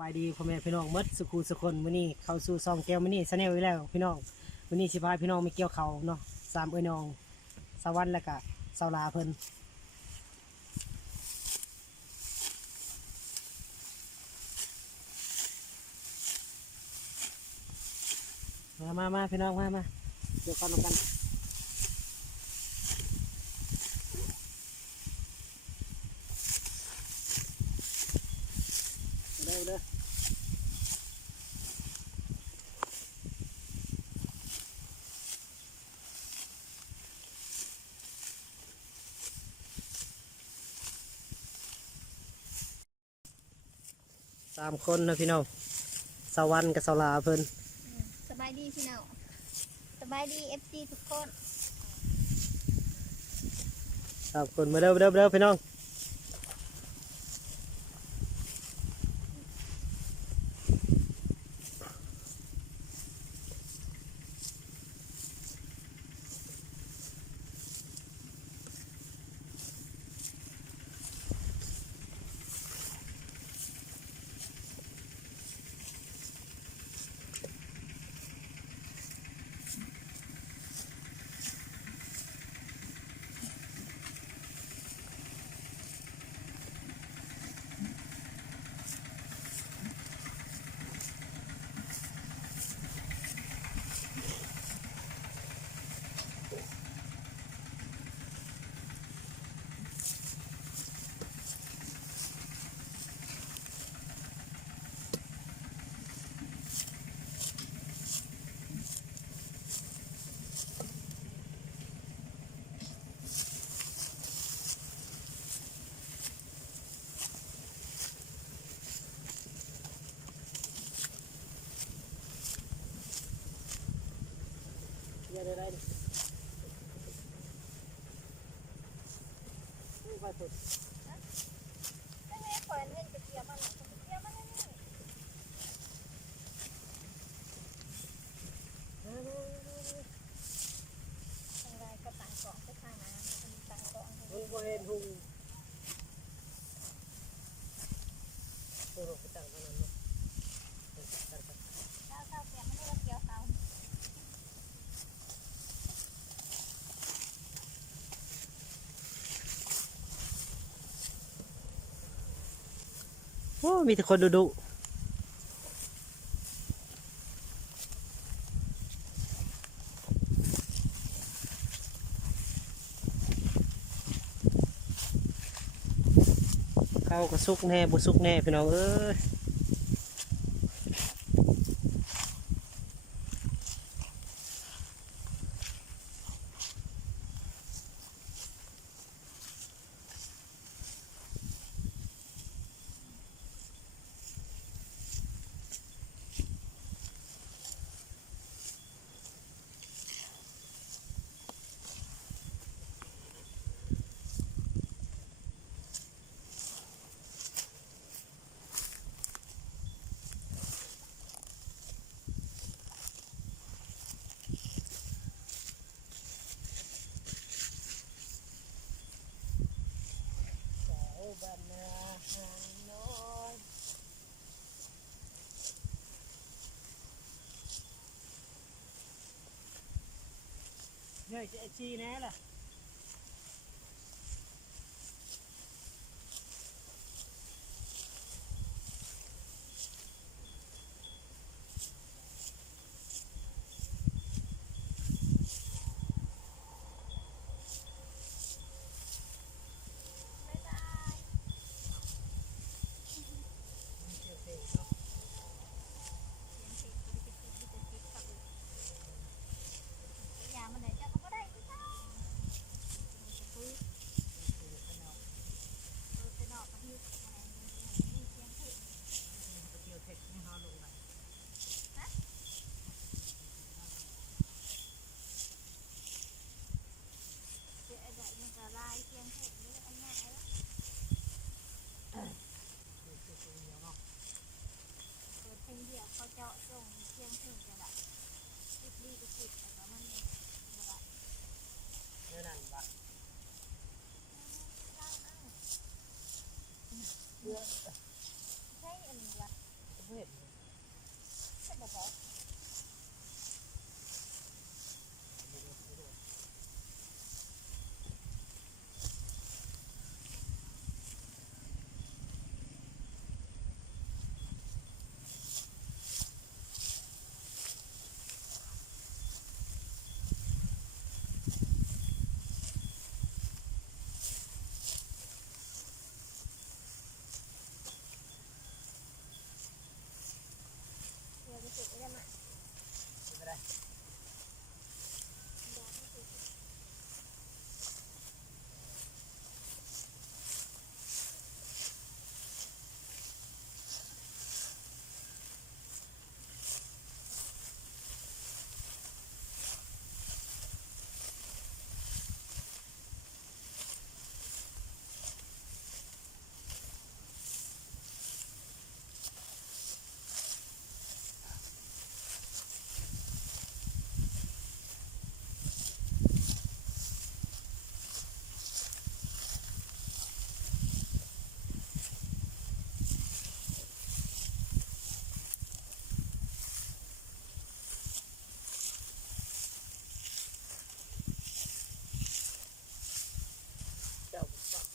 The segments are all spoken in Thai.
บายดีพ่อแม่พี่น้องมดสุขุสุคนมื้อนี้เข้าสู่ซองแก้วมื้อนี้ชาแนลอีกแล้วพี่น้องมื้อนี้สิพาพี่น้องไปเกี่ยวเขาวเนาะสามเอ้ยน้องสวรรค์แล้วก็สาวลาเพิ่นมาพี่น้องมาเดี๋ยวก่อนลงกันเด้อสามคนนะพี่น้องสวรรค์กับสาวลาเพิ่นสบายดีพี่น้องสบายดีFCทุกคน สามคนมาเด้อพี่น้องได้ไปสุดไม่แม่ขอเล่นกระเทียมมันกระเทียมมันนี่ทางไรกระต่ายเกาะไปทางน้ำมันต่างเกาะหุงเห็นหุงโอ้โหไปตั้งขนาดนั้นเท้าเสียมันไม่ได้เกี่ยวเท้าโอ้มีแต่คนดุเข้ากระซุกแน่บุซุกแน่พี่น้องเอ้ยบ้านนาหางน้อยเนี่ยจะจีแน่ล่ะยามันไหนจะก็ได้ที่เท้าไปนอกประเทศอะไรนี่เสียงเพลงเที่ยวเทคให้ฮาลงไปเสียอะไรมันจะลายเสียงเพลงนี่อันนี้แล้วเปิดเพลงเดียวเขาเจาะส่งเสียงเพลงจะได้รีบก็ติดแต่ว่ามันไม่ได้เนี่ยนั่นบะใช่อันนี้ละ เห็ด เดี๋ยวจะเสร็จได้ไหม ไม่ได้ เจ้าผมชอบ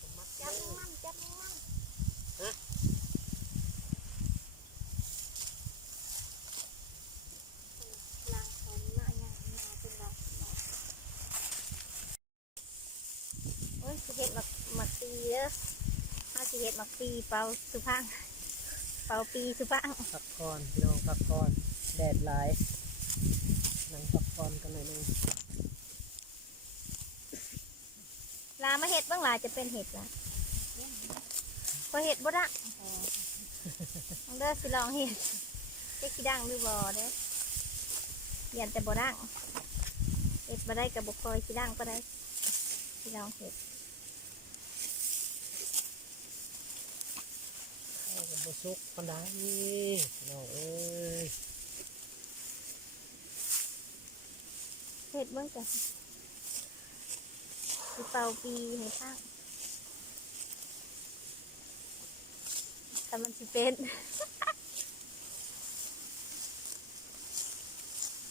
ผมมัก จับมึงมั่งจับมึงมั่ง ฮะ ล้างคนหน้าอย่างหน้าเป็นแบบโอ้ยสิเห็ดหมักปีเด้อถ้าสิเห็ดหมักปีเป่าสุพังเป่าปีสุพัง พักผ่อนพี่น้องพักผ่อนแดดหลายนั่งพักผ่อนกันหน่อยหนึง ลามาเห็ดบ้างหลายจะเป็นเห็ดละพอเห็ดบ่ดังน้องเด้อสิลองเห็ดเจ๊กี่ดังหรือบ่เด้อเรียนแต่บ่ดังเห็ดบ่ได้กับบ่คอยสิดังก็ได้สิลองเห็ด เอากับบสุกปันไดพี่น้องเอ้ย เห็ดเบิ่งจ้ะสิเป่าปีให้ฟังแต่มันสิเป็น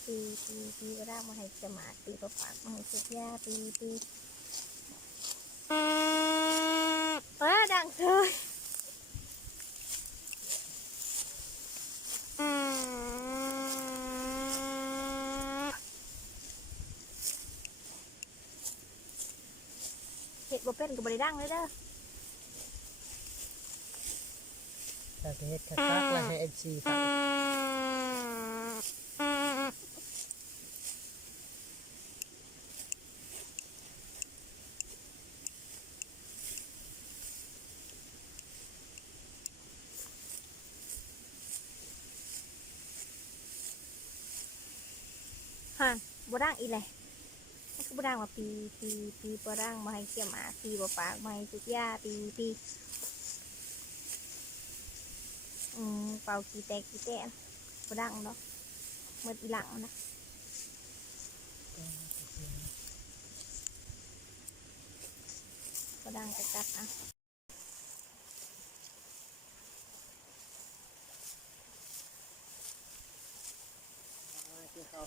ปีก็ได้มาให้สมาธิปีก็ฝากมาให้สุดยาปีดังเลยเห็ดบ่เป็นกับบริดังเลยเด้อ ถ้าจะเฮ็ดคักๆแล้วให้ FC ฟัง ฮะบ่ดังอีเลยมันคือบ่ดังว่าปีบ่ดังมาให้เกี่ยหมาปีบ่ปากมาให้สุดยาปีเป่ากี่แตกบ่ดังเนาะหมดอีหลังนะบ่ดังจะกัดอ่ะ เกี่ยวข้าว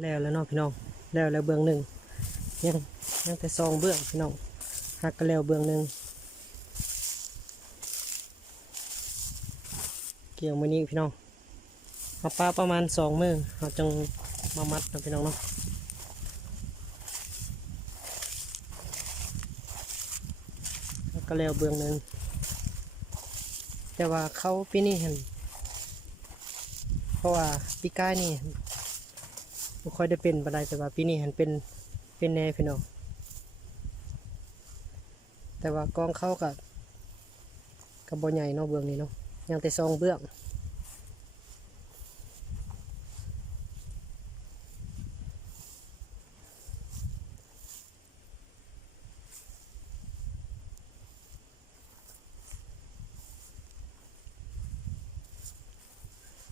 แล้วเนาะพี่น้องแล้วเบื้องหนึ่งยังแต่ซองเบื้องพี่น้องหักก็แล้วเบื้องหนึ่งเกี่ยวมือนี้พี่น้องเอาปลาประมาณ2 มื้อเราจึงมามัดนะพี่น้องเนาะหักก็แล้วเบื้องหนึ่งแต่ว่าเขาปีนี้เห็นเพราะว่าปีกายนี่ไม่ค่อยได้เป็นปานใดแต่ว่าปีนี้เห็นเป็นแน่พี่น้องแต่ว่ากองเข้ากับบ่ใหญ่เนาะเบื้องนี้เนาะยังแต่ซองเบื้อง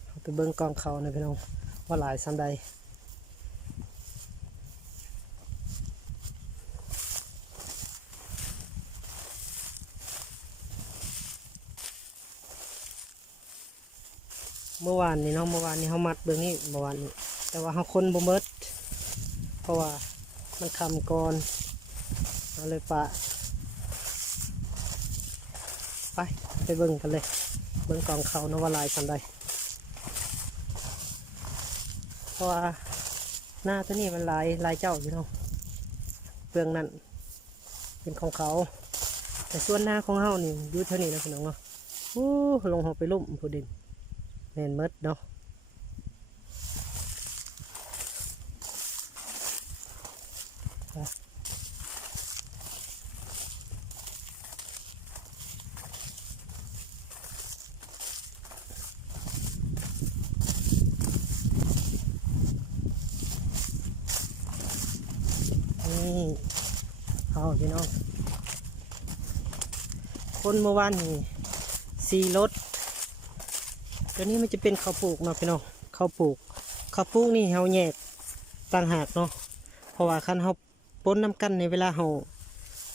เอาไปเบิ่งกองเขานะพี่น้องว่าหลายซ้ำใดเมื่อวานนี้เขามัดเบื้องนี้เมื่อวานนี้แต่ว่าเขาคนบ่หมดเพราะว่ามันคำก่อนเอาเลยปะไปเบิ่งกันเลยเบิ่งกองเขาเนาะว่าหลายซ้ำใดเพราะว่าหน้าตัวนี้มันหลายเจ้าอยู่เนาะเปลืองนั่นเป็นของเขาแต่ส่วนหน้าของเฮานี่อยู่เท่านี้นะพี่น้องเนาะลงหอไปลุ่มผู้ดินแน่นเมดเนาะนี่เอาพี่น้องคนเมื่อวานนี่4 รถตัวนี้มันจะเป็นข้าวปลูกเนาะพี่น้องข้าวปลูกนี่เฮาแยกต่างหากเนาะเพราะว่าคันเฮาปนน้ำกันในเวลาเฮา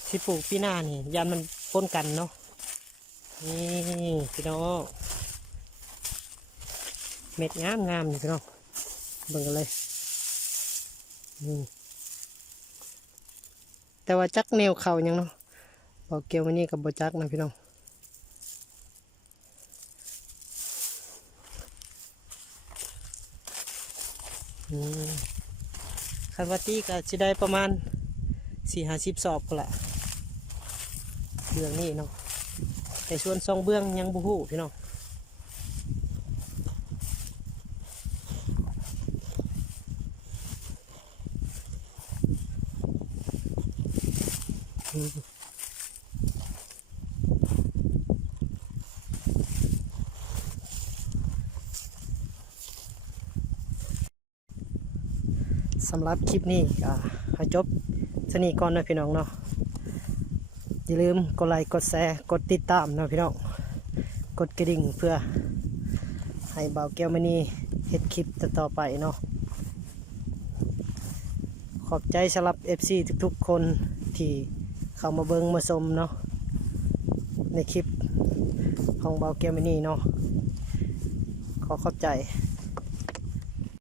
สิปลูกปีหน้านี่ยามมันปนกันเนาะนี่พี่น้องเม็ดงามนี่พี่น้องเบิ่งกันเลยนี่แต่ว่าจักแนวเขายังเนาะบอกเกี่ยววันนี้กับบ่จักนะพี่น้องคันว่าตีก็จะได้ประมาณ40-50 สอบก็ละเบื้องนี้เนาะแต่ส่วนซองเบื้องยังบ่ฮู้พี่น้องสำหรับคลิปนี้ก็ให้จบสนิทก่อนนะพี่น้องเนาะอย่าลืมกดไลค์กดแชร์กดติดตามนะพี่น้องกดกระดิ่งเพื่อให้บ่าวแก้วมณีเฮ็ดคลิปต่อไปเนาะขอบใจสำหรับ FC ทุกๆคนที่เข้ามาเบิ่งมาชมเนาะในคลิปของบ่าวแก้วมณีเนาะขอบใจ